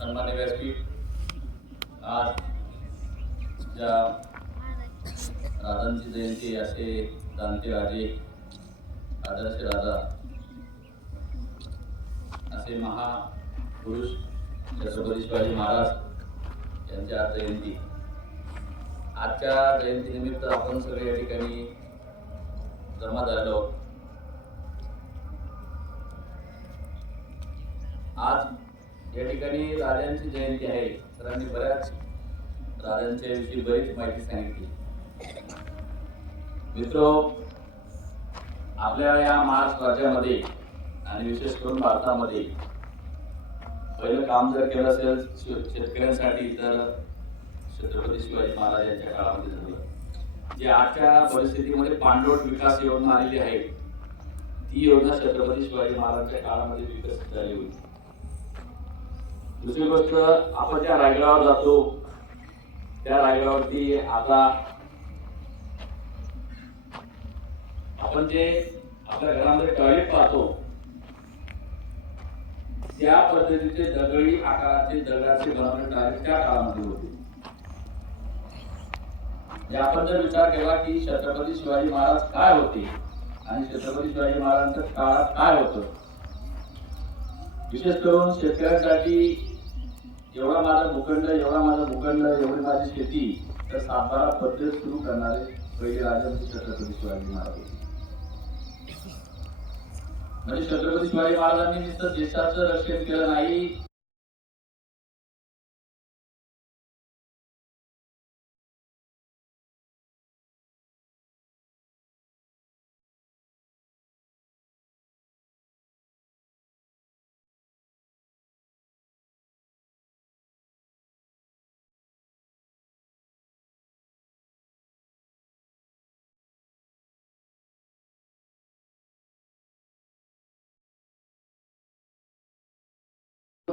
सन्मान्य व्यासपीठ आज ज्या राजांची जयंती असे जाणते राजे आदर्श राजा असे महापुरुष छत्रपती शिवाजी महाराज यांची आज जयंती. आजच्या जयंतीनिमित्त आपण सगळे या ठिकाणी जमा झालो आज या ठिकाणी राजांची जयंती आहे. सरांनी बऱ्याच राजांच्या विषयी बरीच माहिती सांगितली. मित्र आपल्या या महाराष्ट्र राज्यामध्ये आणि विशेष करून भारतामध्ये पहिलं काम जर केलं असेल शेतकऱ्यांसाठी तर छत्रपती शिवाजी महाराज यांच्या काळामध्ये झालं. जे आजच्या परिस्थितीमध्ये पाणलोट विकास योजना आलेली आहे ती योजना छत्रपती शिवाजी महाराजांच्या काळामध्ये विकसित झाली होती. दुसरी गोष्ट आपण ज्या रायगडावर जातो त्या रायगडावरती आता आपण जे आपल्या घरामध्ये टॉयलेट पाहतो त्या पद्धतीचे दगडी आकाराचे दगडाचे बनवणे टॉयलेट त्या काळामध्ये होते. म्हणजे आपण जर विचार केला की छत्रपती शिवाजी महाराज काय होते आणि छत्रपती शिवाजी महाराजांच्या काळात काय होतं? विशेष करून शेतकऱ्यांसाठी एवढा माझा भूखंड एवढा माझा भूखंड एवढी माझी शेती तर सातबारा पद्धत सुरू करणारे पहिले राजा म्हणजे छत्रपती शिवाजी महाराज. होते म्हणजे छत्रपती शिवाजी महाराजांनी नुसतं देशाचं रक्षण केलं नाही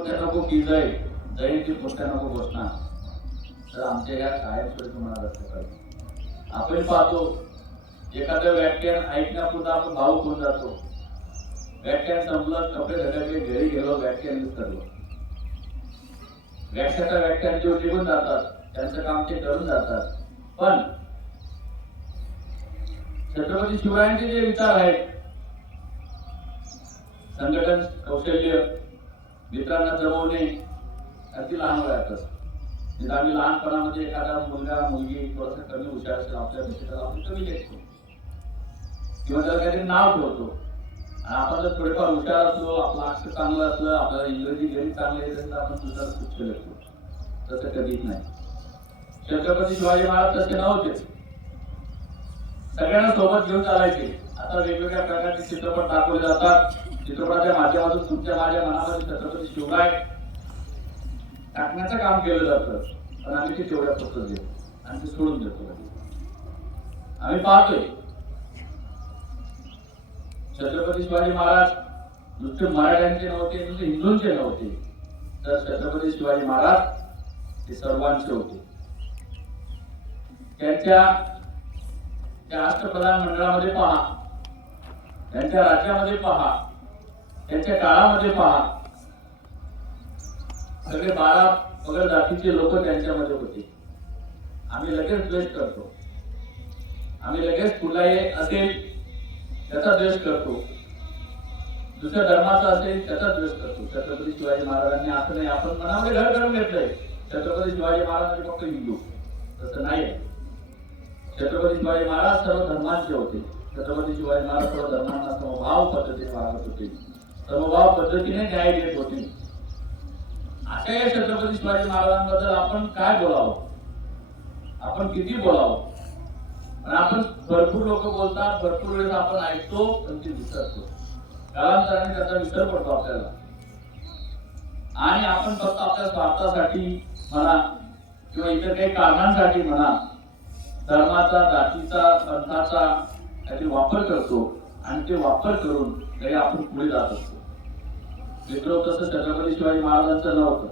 नको की जय जयंती मोठ्या नको घोषणा तर आमच्या या कायमस्वरूपी मनात लक्षात पाहिजे आपण पाहतो एखादं व्याख्यान ऐकण्यापुरता आपण भाऊक होऊन जातो. व्याख्यान संपलं कपडे धडकले घरी गेलो व्याख्यान विसरलो व्याख्याता व्याख्यान जे निघून जातात त्यांचं काम ते करून जातात. पण छत्रपती शिवरायांचे जे विचार आहेत संघटन कौशल्य मित्रांना जमवणे अगदी लहान वयात असतं म्हणजे आम्ही लहानपणामध्ये एखादा मुलगा मुलगी थोडासा कमी हुशार असेल आपल्या मित्राला आपण कमी घेतो किंवा त्याला काहीतरी नाव ठेवतो. आणि आपण जर थोडेफार हुशार असलो आपलं अक्षर चांगलं असलं आपल्याला इंग्रजी गणित चांगलं येत असेल तर आपण दुसऱ्याला पुष्ट लेखतो तसं कधीच नाही. छत्रपती शिवाजी महाराज तसे नव्हते. सगळ्यांना सोबत घेऊन चालायचे. आता वेगवेगळ्या प्रकारचे चित्रपट दाखवले जातात. चित्रपटाच्या माध्यमातून तुमच्या माझ्या मनामध्ये छत्रपती शिवराय टाकण्याचं काम केलं जातं. पण आम्ही ते तेवढ्या फक्त देतो आणि ते सोडून देतो आम्ही पाहतोय. छत्रपती शिवाजी महाराज नुसते मराठ्यांचे नव्हते नुसते हिंदूंचे नव्हते. तर छत्रपती शिवाजी महाराज हे सर्वांचे होते. त्यांच्या त्या राष्ट्रप्रधान मंडळामध्ये पहा. त्यांच्या राज्यामध्ये पहा. त्यांच्या काळामध्ये पहा. सगळे बारा पगड जातीचे लोक त्यांच्यामध्ये होते. आम्ही लगेच द्वेष करतो. आम्ही लगेच कुठलाही असेल त्याचा द्वेष करतो. दुसऱ्या धर्माचा असेल त्याचा द्वेष करतो. छत्रपती शिवाजी महाराजांनी असं नाही आपण मनामध्ये घर करून घेतलंय. छत्रपती शिवाजी महाराजांनी फक्त हिंदू. तसं नाही आहे छत्रपती शिवाजी महाराज सर्व धर्मांचे होते. छत्रपती शिवाजी महाराज सर्व धर्मांना समभाव पद्धतीने वागत होते. समभाव पद्धतीने न्याय देत होते. अशा या छत्रपती शिवाजी महाराजांबद्दल आपण काय बोलावं? आपण किती बोलावं? आणि आपण भरपूर लोक बोलतात भरपूर वेळेस आपण ऐकतो पण ते विसरतो कालांतराने त्याचा विसर पडतो आपल्याला. आणि आपण फक्त आपल्या स्वार्थासाठी म्हणा किंवा इतर काही कारणांसाठी म्हणा धर्माचा जातीचा पंथाचा काहीतरी वापर करतो आणि ते वापर करून काही आपण पुढे जात असतो. मित्र तसं छत्रपती शिवाजी महाराजांचं नव्हतं.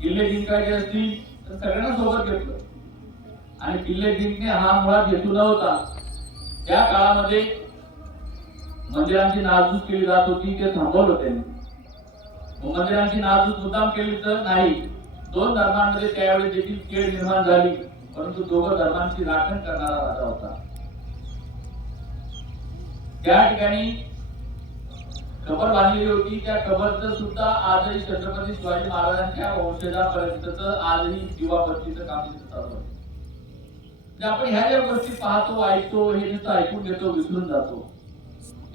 किल्ले जिंकायचे असतील तर सगळ्यांना सोबत घेतलं. आणि किल्ले जिंकणे हा मुळात हेतू नव्हता. त्या काळामध्ये मंदिरांची नाजूक केली जात होती ते थांबवलं त्यांनी. मंदिरांची नाजूक मुद्दाम केली तर नाही. दोन धर्मांमध्ये त्यावेळी देखील केळ निर्माण झाली. परंतु दोघं धर्मांची राखण करणारा राजा होता. त्या ठिकाणी कबर बांधलेली होती. त्या कबरचं सुद्धा आजही छत्रपती शिवाजी महाराजांच्या वंशजापर्यंतच आजही जीवापत्तीचं काम तिथं चालू आहे म्हणजे आपण ह्या ज्या गोष्टी पाहतो ऐकतो हे नुसतं ऐकून घेतो विसरून जातो.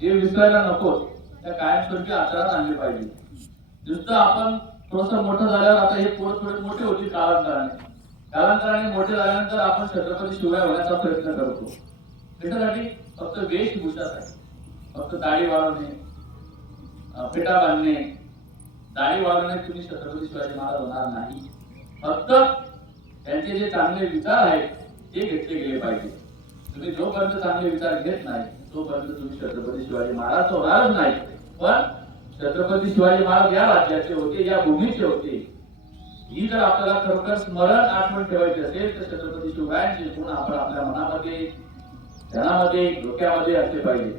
हे विसरायला नको त्या कायमस्वरूपी आचारात आणले पाहिजे. नुसतं आपण थोडस मोठं झाल्यावर आता हे पोरं थोडे मोठे होते कालांतराने कालांतराने मोठे झाल्यानंतर आपण छत्रपती शिवाय होण्याचा प्रयत्न करतो. त्याच्यासाठी फक्त वेशभूषासाठी फक्त दाढी वाढवणे अं, फेटा बांधणे दाढी वाढवणे तुम्ही छत्रपती शिवाजी महाराज होणार नाही. फक्त त्यांचे जे चांगले विचार आहेत ते घेतले गेले पाहिजे. तुम्ही जोपर्यंत चांगले विचार घेत नाही तोपर्यंत तुम्ही छत्रपती शिवाजी महाराज होणारच नाही. पण छत्रपती शिवाजी महाराज या राज्याचे होते या भूमीचे होते. ही जर आपल्याला खरोखर स्मरण आठवण ठेवायची असेल तर छत्रपती शिवरायांचे गुण आपण आपल्या मनामध्ये ध्यानामध्ये डोक्यामध्ये असले पाहिजे.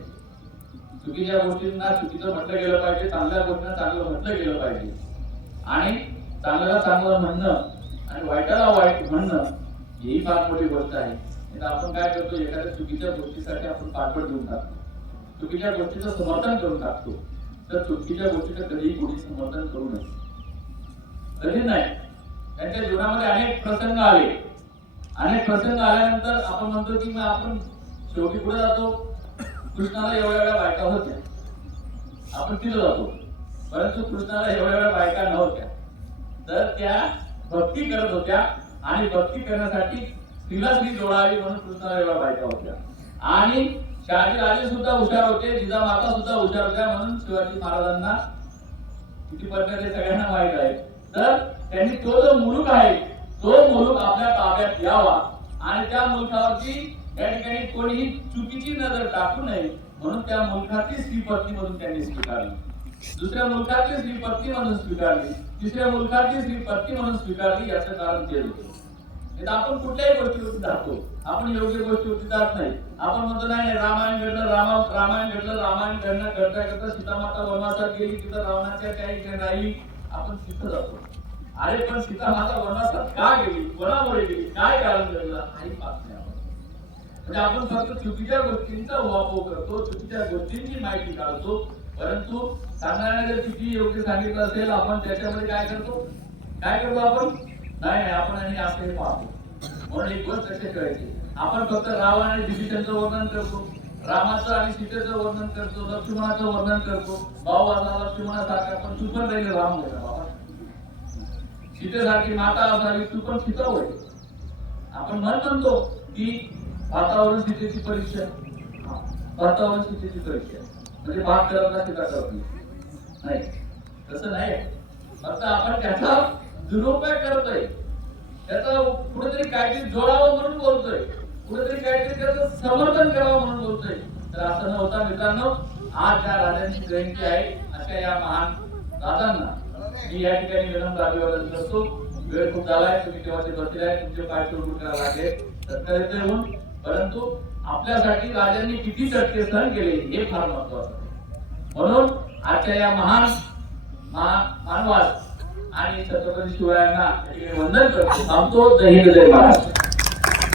चुकीच्या गोष्टींना चुकीचं म्हटलं गेलं पाहिजे चांगल्या गोष्टींना चांगलं म्हटलं गेलं पाहिजे. आणि चांगल्याला चांगलं म्हणणं आणि वाईटाला वाईट म्हणणं ही फार मोठी गोष्ट आहे. म्हणजे आपण काय करतो एखाद्या चुकीच्या गोष्टीसाठी आपण पाठबळ देऊन टाकतो. चुकीच्या गोष्टीचं समर्थन करून टाकतो. तर चुकीच्या गोष्टीचं कधीही कोणी समर्थन करू नये. कधी नाही. त्यांच्या जीवनामध्ये अनेक प्रसंग आले. अनेक प्रसंग आल्यानंतर आपण म्हणतो की मग आपण शेवटी पुढे जातो? कृष्णाला एवढ्या एवढ्या बायका होत्या. आपण तिथं जातो. परंतु कृष्णाला एवढ्या एवढ्या बायका नव्हत्या. तर त्या भक्ती करत होत्या आणि भक्ती करण्यासाठी तिलाच मी जोडावी म्हणून कृष्णाला एवढ्या बायका होत्या. आणि शहाजी राजे सुद्धा हुशार होते जिजामाता सुद्धा हुशार होत्या म्हणून शिवाजी महाराजांना किती पद्धत हे सगळ्यांना माहीत आहे. तर त्यांनी तो जो मुलूक आहे तो मुलूक आपल्या ताब्यात यावा. आणि त्या मुलखावरती या ठिकाणी कोणीही चुकीची नजर टाकू नये म्हणून त्या मुलखाची श्रीपत्नी म्हणून त्यांनी स्वीकारली. दुसऱ्या मुलखाची श्रीपत्नी म्हणून स्वीकारली. तिसऱ्या मुलखाची श्रीपत्नी म्हणून स्वीकारली याचं कारण ते होतं. म्हणजे आपण कुठल्याही गोष्टीवरती जातो. आपण योग्य गोष्टीवरती जात नाही. आपण म्हणतो नाही रामायण घडलं रामा रामायण घडलं रामायण घडणं करता करता सीतामाता वनवासात गेली तिथं रावणाच्या काही राहिली आपण तिथं जातो. अरे पण सीता सीतामाता वनवासात का गेली? कोणामुळे गेली? काय कारण घडलं काही पाहत म्हणजे आपण फक्त चुकीच्या गोष्टींचा वापर करतो चुकीच्या गोष्टींची माहिती काढतो. परंतु सांगणाऱ्या जर किती योग्य सांगितलं असेल आपण त्याच्यामध्ये काय करतो? काय करतो आपण? नाही आपण आणि असं हे पाहतो म्हणून एक गोष्ट कसे करायची. आपण फक्त रावण आणि विभीषणचं वर्णन करतो. रामाचं आणि सीतेचं वर्णन करतो. लक्ष्मणाचं वर्णन करतो. भाऊ आला लक्ष्मणासारखा पण सुपर पण राहिले राम होता सीतेसारखी माता असावी तू पण सीता होय. आपण म्हण म्हणतो की वातावरण स्थितीची परीक्षा. वातावरण स्थितीची परीक्षा. म्हणजे भाग करत ना सीता करत नाही. नाही. तसं नाही. फक्त आपण त्याचा दुरुपयोग करतोय. त्याचा कुठेतरी काहीतरी जोडावं म्हणून बोलतोय. कुठेतरी काहीतरी त्याचं समर्थन करावं म्हणून बोलतोय. तर असं न होता मित्रांनो. आज ज्या राजांची जयंती आहे. अशा या महान राजांना मी या ठिकाणी विनम्र अभिवादन असतो वेळ खूप झालाय तुम्ही तेव्हा ते बसले आहे तुमचे पाय चोरून करायला लागले. सत्कार येतोय म्हणून परंतु आपल्यासाठी राजांनी किती चटके सहन केले हे फार महत्वाचं आहे. म्हणून आजच्या या महान मानवास आणि छत्रपती शिवरायांना वंदन करतो. थांबतो. जय हिंद जय महाराष्ट्र.